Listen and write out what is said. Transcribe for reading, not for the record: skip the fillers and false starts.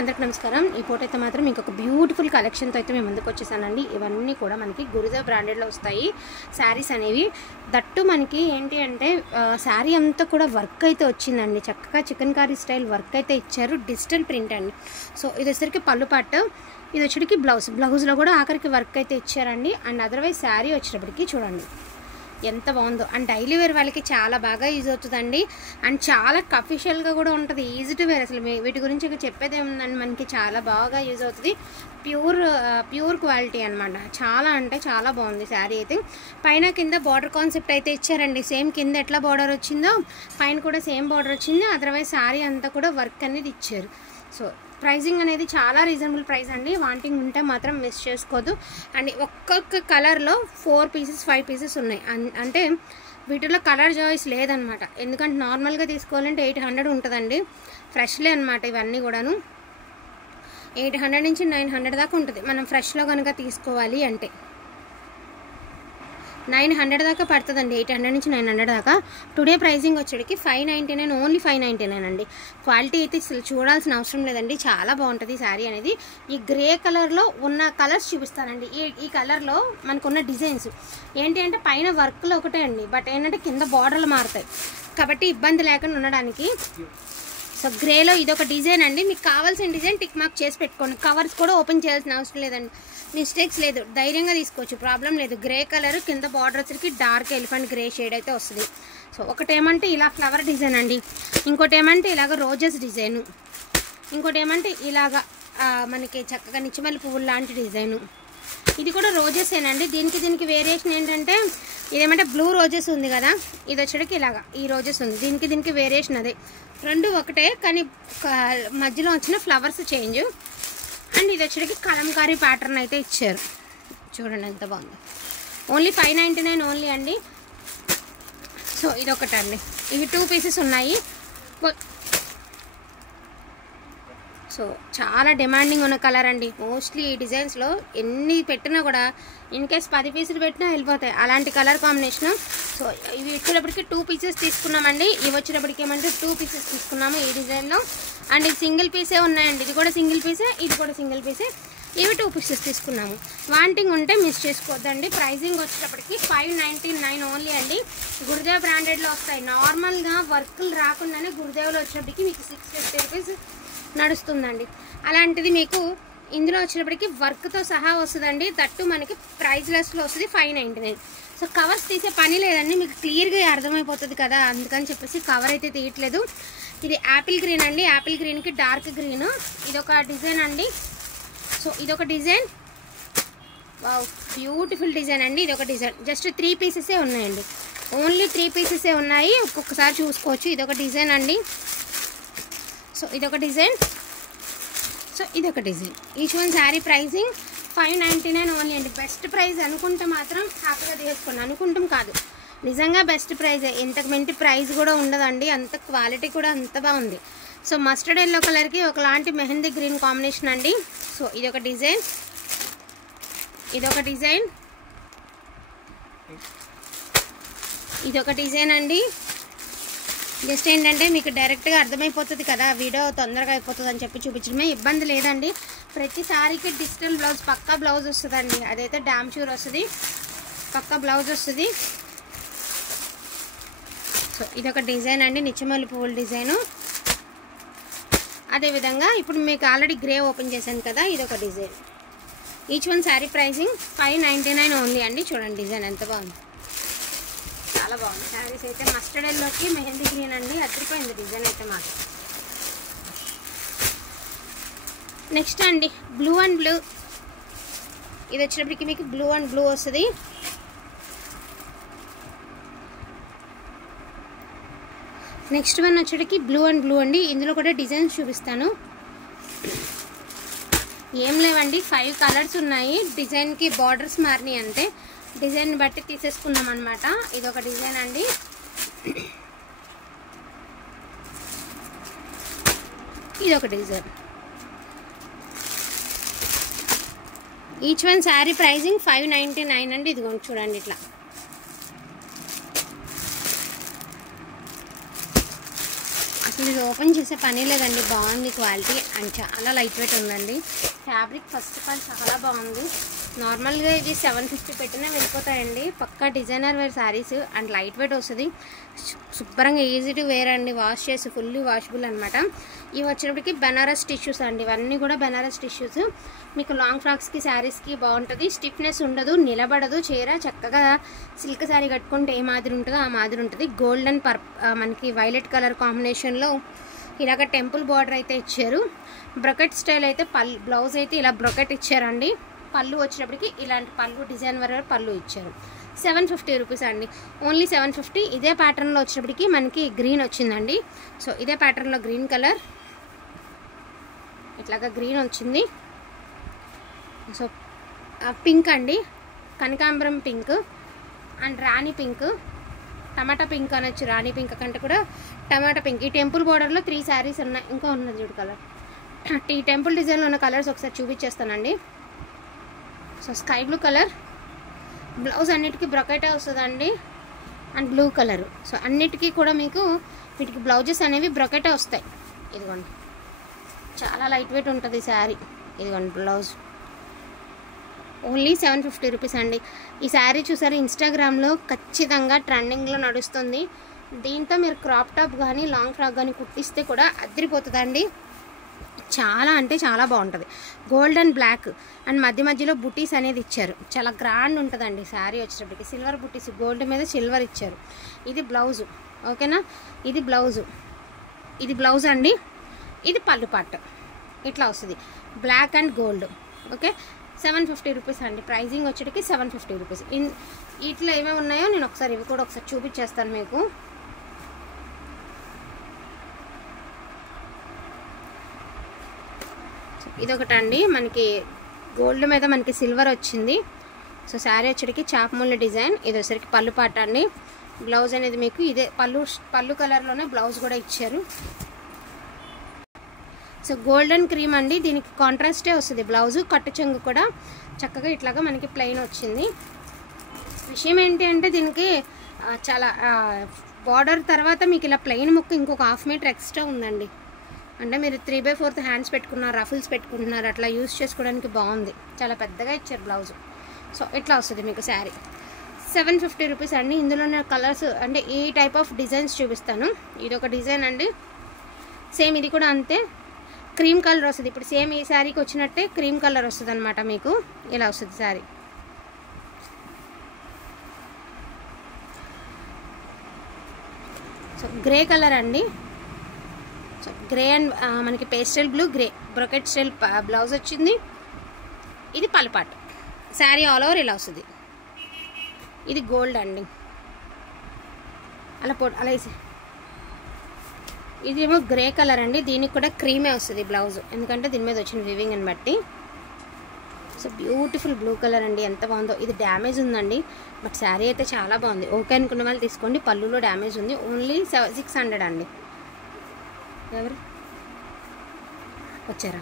అందరికీ నమస్కారం। ఈ ఫోటో అయితే మాత్రం ఇంకొక బ్యూటిఫుల్ కలెక్షన్ తో అయితే మేము ముందుకు వచ్చేసానండి। ఇవన్నీ కూడా మనకి గురుదేవ్ బ్రాండెడ్ లో వస్తాయి సారీస్ అనేవి। దట్టు మనకి ఏంటి అంటే సారీ అంతా కూడా వర్క్ అయితే వచ్చిందండి। చక్కగా చికెన్ కర్రీ స్టైల్ వర్క్ అయితే ఇచ్చారు, డిజిటల్ ప్రింట్ అండి। సో ఇది వచ్చేసరికి పళ్ళు పాటు, ఇది వచ్చేటికి బ్లౌజ్ లో కూడా ఆఖరికి వర్క్ అయితే ఇచ్చారండి। అండ్ అదర్వైజ్ సారీ వచ్చేటప్పటికి చూడండి ఎంత బాగుందో। అండ్ డైలీ వేర్ వాళ్ళకి చాలా బాగా యూజ్ అవుతుందండి। అండ్ చాలా అఫీషియల్గా కూడా ఉంటుంది, ఈజీ టు వేర్। అసలు వీటి గురించి ఇక చెప్పేది ఏముందండి, మనకి చాలా బాగా యూజ్ అవుతుంది। ప్యూర్ క్వాలిటీ అనమాట। చాలా అంటే చాలా బాగుంది శారీ అయితే। పైన కింద బార్డర్ కాన్సెప్ట్ అయితే ఇచ్చారండి, సేమ్ కింద ఎట్లా బార్డర్ వచ్చిందో పైన కూడా సేమ్ బార్డర్ వచ్చింది। అదర్వైజ్ శారీ అంతా కూడా వర్క్ అనేది ఇచ్చారు। సో ప్రైజింగ్ అనేది చాలా రీజనబుల్ ప్రైస్ అండి, వాంటింగ్ ఉంటే మాత్రం మిస్ చేసుకోదు। అండ్ ఒక్కొక్క కలర్లో 4 పీసెస్ 5 పీసెస్ ఉన్నాయి, అంటే వీటిలో కలర్ చాయిస్ లేదనమాట। ఎందుకంటే నార్మల్గా తీసుకోవాలంటే 800 ఉంటుందండి, ఫ్రెష్లే అనమాట ఇవన్నీ కూడాను। 800 నుంచి 900 దాకా ఉంటుంది మనం ఫ్రెష్లో కనుక తీసుకోవాలి అంటే। 900 దాకా పడుతుందండి, 800 నుంచి 900 దాకా। టుడే ప్రైజింగ్ వచ్చేటికి 599, ఓన్లీ 599 అండి। క్వాలిటీ అయితే చూడాల్సిన అవసరం లేదండి, చాలా బాగుంటుంది శారీ అనేది। ఈ గ్రే కలర్లో ఉన్న కలర్స్ చూపిస్తానండి। ఈ కలర్లో మనకున్న డిజైన్స్ ఏంటి అంటే పైన వర్క్లో ఒకటే అండి, బట్ ఏంటంటే కింద బార్డర్లు మారుతాయి కాబట్టి ఇబ్బంది లేకుండా ఉండడానికి। సో గ్రేలో ఇదొక డిజైన్ అండి, మీకు కావాల్సిన డిజైన్ టిక్ మార్క్ చేసి పెట్టుకోండి। కవర్స్ కూడా ఓపెన్ చేయాల్సిన అవసరం లేదండి, మిస్టేక్స్ లేదు, ధైర్యంగా తీసుకోవచ్చు, ప్రాబ్లం లేదు। గ్రే కలర్ కింద బార్డర్ వచ్చరికి డార్క్ ఎలిఫెంట్ గ్రే షేడ్ అయితే వస్తుంది। సో ఒకటేమంటే ఇలా ఫ్లవర్ డిజైన్ అండి, ఇంకోటి ఏమంటే ఇలాగ రోజెస్ డిజైను, ఇంకోటి ఏమంటే ఇలాగా మనకి చక్కగా నిచ్చిమల్లి పువ్వులు లాంటి డిజైను। ఇది కూడా రోజెసేనండి, దీనికి వేరియేషన్ ఏంటంటే ఇదేమంటే బ్లూ రోజెస్ ఉంది కదా, ఇది వచ్చేటికి ఇలాగా ఈ రోజెస్ ఉంది, దీనికి వేరియేషన్ అదే, రెండు ఒకటే కానీ మధ్యలో వచ్చిన ఫ్లవర్స్ చేంజ్। అండ్ ఇది వచ్చేటికి కలంకారీ ప్యాటర్న్ అయితే ఇచ్చారు, చూడండి ఎంత బాగుంది। ఓన్లీ 599 ఓన్లీ అండి। సో ఇదొకటండి, ఇవి 2 పీసెస్ ఉన్నాయి। సో చాలా డిమాండింగ్ ఉన్న కలర్ అండి, మోస్ట్లీ ఈ డిజైన్స్లో ఎన్ని పెట్టినా కూడా ఇన్ కేస్ 10 పీసులు పెట్టినా వెళ్ళిపోతాయి, అలాంటి కలర్ కాంబినేషన్। సో ఇవి వచ్చేటప్పటికి 2 పీసెస్ తీసుకున్నామండి, ఇవి వచ్చేటప్పటికి ఏమంటే 2 పీసెస్ తీసుకున్నాము ఈ డిజైన్లో। అండ్ ఇది సింగిల్ పీసే ఉన్నాయండి, ఇది కూడా సింగిల్ పీసే, ఇది కూడా సింగిల్ పీసే, ఇవి 2 పీసెస్ తీసుకున్నాము। వాంటింగ్ ఉంటే మిస్ చేసుకోవద్దండి। ప్రైజింగ్ వచ్చేటప్పటికి 599 ఓన్లీ అండి। గురుదేవ్ బ్రాండెడ్లో వస్తాయి, నార్మల్గా వర్కులు రాకుండానే గురుదేవ్లో వచ్చేటప్పటికి మీకు 650 రూపీస్ నడుస్తుందండి। అలాంటిది మీకు ఇందులో వచ్చేటప్పటికి వర్క్తో సహా వస్తుందండి, దట్టు మనకి ప్రైస్ లెస్లో వస్తుంది 599। సో కవర్స్ తీసే పని లేదండి, మీకు క్లియర్గా అర్థమైపోతుంది కదా, అందుకని చెప్పేసి కవర్ అయితే తీయట్లేదు। ఇది యాపిల్ గ్రీన్ అండి, యాపిల్ గ్రీన్కి డార్క్ గ్రీన్, ఇదొక డిజైన్ అండి। సో ఇదొక డిజైన్, బ్యూటిఫుల్ డిజైన్ అండి, ఇదొక డిజైన్। జస్ట్ 3 పీసెసే ఉన్నాయండి, ఓన్లీ 3 పీసెసే ఉన్నాయి, ఒక్కొక్కసారి చూసుకోవచ్చు। ఇదొక డిజైన్ అండి, సో ఇదొక డిజైన్, సో ఇదొక design. Each one sari pricing 599 only అండి। బెస్ట్ ప్రైస్ అనుకుంటే మాత్రం హ్యాపీగా తీసుకోండి, అనుకుంటాం కాదు, నిజంగా బెస్ట్ ప్రైజే, ఇంతకు మించి ప్రైస్ కూడా ఉండదండి, అంత క్వాలిటీ కూడా అంత బాగుంది। సో మస్టర్డ్ ఎల్లో కలర్కి ఒకలాంటి మెహందీ గ్రీన్ కాంబినేషన్ అండి। సో ఇదొక డిజైన్, ఇదొక డిజైన్, ఇదొక డిజైన్ అండి। జస్ట్ ఏంటంటే మీకు డైరెక్ట్గా అర్థమైపోతుంది కదా, వీడియో తొందరగా అయిపోతుంది అని చెప్పి చూపించడమే, ఇబ్బంది లేదండి। ప్రతి సారీకి డిజిటల్ బ్లౌజ్ పక్కా బ్లౌజ్ వస్తుందండి, అదైతే డామ్ షూర్ వస్తుంది, పక్కా బ్లౌజ్ వస్తుంది। సో ఇదొక డిజైన్ అండి, నిచ్చిమల్లి పువ్వుల డిజైను। అదేవిధంగా ఇప్పుడు మీకు ఆల్రెడీ గ్రే ఓపెన్ చేశాను కదా, ఇదొక design. Each one sari pricing 599 only అండి। చూడండి డిజైన్ ఎంత బాగుంది, చాలా బాగుంది శారీస్ అయితే। మస్టర్డ్ ఎల్లోకి మెహందీ గ్రీన్ అండి, అదిరిపోయింది డిజైన్ అయితే మాకు। నెక్స్ట్ అండి బ్లూ అండ్ బ్లూ, ఇది వచ్చేటప్పటికి మీకు బ్లూ అండ్ బ్లూ వస్తుంది। నెక్స్ట్ వన్ వచ్చేటికి బ్లూ అండ్ బ్లూ అండి, ఇందులో కూడా డిజైన్స్ చూపిస్తాను। ఏం లేవండి, 5 కలర్స్ ఉన్నాయి, డిజైన్కి బార్డర్స్ మారినాయి అంతే, డిజైన్ బట్టి తీసేసుకున్నాం అనమాట। ఇదొక డిజైన్ అండి, ఇదొక design. Each one sari pricing 599 అండి। ఇదిగోండి చూడండి ఇట్లా, అసలు ఇది ఓపెన్ చేసే పని లేదండి, బాగుంది క్వాలిటీ అండ్ చాలా లైట్ వెయిట్ ఉందండి. ఫ్యాబ్రిక్ ఫస్ట్ ఆఫ్ ఆల్ చాలా బాగుంది. నార్మల్గా ఇది 750 పెట్టినా వెళ్ళిపోతాయండి. పక్కా designer wear saris and light weight వస్తుంది. శుభ్రంగా ఈజీ టు వేర్ అండి, వాష్ చేసి ఫుల్లీ వాషబుల్ అనమాట. ఇవి వచ్చినప్పటికి బెనారస్ టిష్యూస్ అండి, ఇవన్నీ కూడా బెనారస్ టిష్యూస్. మీకు లాంగ్ ఫ్రాక్స్కి శారీస్కి బాగుంటుంది. స్టిఫ్నెస్ ఉండదు, నిలబడదు. చీర చక్కగా సిల్క్ శారీ కట్టుకుంటే ఏ మాదిరి ఉంటుందో ఆ మాదిరి ఉంటుంది. గోల్డెన్ మనకి వైలెట్ కలర్ కాంబినేషన్లో ఇలాగ టెంపుల్ బార్డర్ అయితే ఇచ్చారు. బ్రొకెట్ స్టైల్ అయితే బ్లౌజ్ అయితే ఇలా బ్రొకెట్ ఇచ్చారండి. పళ్ళు వచ్చినప్పటికి ఇలాంటి పళ్ళు డిజైన్ వరకు పళ్ళు ఇచ్చారు. 750 రూపీస్ అండి, ఓన్లీ 750. ఇదే ప్యాటర్న్లో వచ్చినప్పటికి మనకి గ్రీన్ వచ్చిందండి. సో ఇదే ప్యాటర్న్లో గ్రీన్ కలర్ ఇట్లాగా గ్రీన్ వచ్చింది. సో పింక్ అండి, కనకాంబరం pink and Rani pink, tomato pink అనొచ్చు. రాణి పింక్ కంటే కూడా టమాటా పింక్. ఈ టెంపుల్ బోర్డర్లో 3 శారీస్ ఉన్నాయి. ఇంకా ఉన్నది చూడు కలర్. ఈ టెంపుల్ డిజైన్లో ఉన్న కలర్స్ ఒకసారి చూపించేస్తానండి. So sky blue colour, blouse అన్నిటికీ బ్రొకెటే వస్తుందండి అండ్ బ్లూ కలర్. సో అన్నిటికీ కూడా మీకు వీటికి బ్లౌజెస్ అనేవి బ్రొకెటే వస్తాయి. ఇదిగోండి, చాలా లైట్ వెయిట్ ఉంటుంది శారీ. ఇదిగోండి బ్లౌజ్, ఓన్లీ 750 రూపీస్ అండి. ఈ శారీ చూసారు ఇన్స్టాగ్రామ్లో ఖచ్చితంగా ట్రెండింగ్లో నడుస్తుంది. దీంతో మీరు క్రాప్ టాప్ కానీ లాంగ్ ఫ్రాక్ కానీ కుట్టిస్తే కూడా అదిరిపోతుందండి. చాలా అంటే చాలా బాగుంటుంది. గోల్డ్ అండ్ బ్లాక్ అండ్ మధ్య మధ్యలో బుటీస్ అనేది ఇచ్చారు. చాలా గ్రాండ్ ఉంటుందండి శారీ వచ్చేటప్పటికి. సిల్వర్ బుటీస్, గోల్డ్ మీద సిల్వర్ ఇచ్చారు. ఇది బ్లౌజు, ఓకేనా. ఇది బ్లౌజు, ఇది బ్లౌజ్ అండి. ఇది పళ్ళు పార్ట్ ఇట్లా వస్తుంది, black and gold. Okay, 750 rupees అండి. ప్రైజింగ్ వచ్చేటికి 750 రూపీస్. ఇట్లా ఏమేమి ఉన్నాయో నేను ఒకసారి ఇవి కూడా ఒకసారి చూపించేస్తాను మీకు. ఇదొకటండి, మనకి గోల్డ్ మీద మనకి సిల్వర్ వచ్చింది. సో శారీ వచ్చేటికి చాప్ముళ్ళ డిజైన్. ఇది వచ్చేసరికి పళ్ళు పాట అండి. బ్లౌజ్ అనేది మీకు ఇదే పళ్ళు కలర్లోనే బ్లౌజ్ కూడా ఇచ్చారు. సో గోల్డెన్ క్రీమ్ అండి, దీనికి కాంట్రాస్టే వస్తుంది బ్లౌజు. కట్టు చెంగు కూడా చక్కగా ఇట్లాగా మనకి ప్లెయిన్ వచ్చింది. విషయం ఏంటి అంటే దీనికి చాలా బార్డర్ తర్వాత మీకు ఇలా ప్లెయిన్ ముక్క ఇంకొక 1/2 మీటర్ ఎక్స్ట్రా ఉందండి. అంటే మీరు 3/4 హ్యాండ్స్ పెట్టుకున్నారు, రఫుల్స్ పెట్టుకుంటున్నారు, అట్లా యూస్ చేసుకోవడానికి బాగుంది. చాలా పెద్దగా ఇచ్చారు బ్లౌజ్. సో ఇట్లా వస్తుంది మీకు శారీ. 750 రూపీస్ అండి. ఇందులోనే కలర్స్ అంటే ఈ టైప్ ఆఫ్ డిజైన్స్ చూపిస్తాను. ఇది ఒక డిజైన్ అండి, సేమ్ ఇది కూడా అంతే. క్రీమ్ కలర్ వస్తుంది. ఇప్పుడు సేమ్ ఈ శారీకి వచ్చినట్టే క్రీమ్ కలర్ వస్తుంది అనమాట. మీకు ఇలా వస్తుంది శారీ. సో గ్రే కలర్ అండి. సో గ్రే అండ్ మనకి pastel blue, grey brocade style blouse వచ్చింది. ఇది పలుపాటు. శారీ ఆల్ ఓవర్ ఇలా వస్తుంది. ఇది గోల్డ్ అండి, అలా వేసి. ఇదేమో గ్రే కలర్ అండి, దీనికి కూడా క్రీమే వస్తుంది బ్లౌజ్, ఎందుకంటే దీని మీద వచ్చిన వివింగ్ అని బట్టి. సో బ్యూటిఫుల్ బ్లూ కలర్ అండి, ఎంత బాగుందో. ఇది డ్యామేజ్ ఉందండి, బట్ శారీ అయితే చాలా బాగుంది. ఓకే అనుకున్న వాళ్ళు తీసుకోండి. పళ్ళులో డ్యామేజ్ ఉంది. ఓన్లీ 600 అండి. ఎవరు వచ్చారా?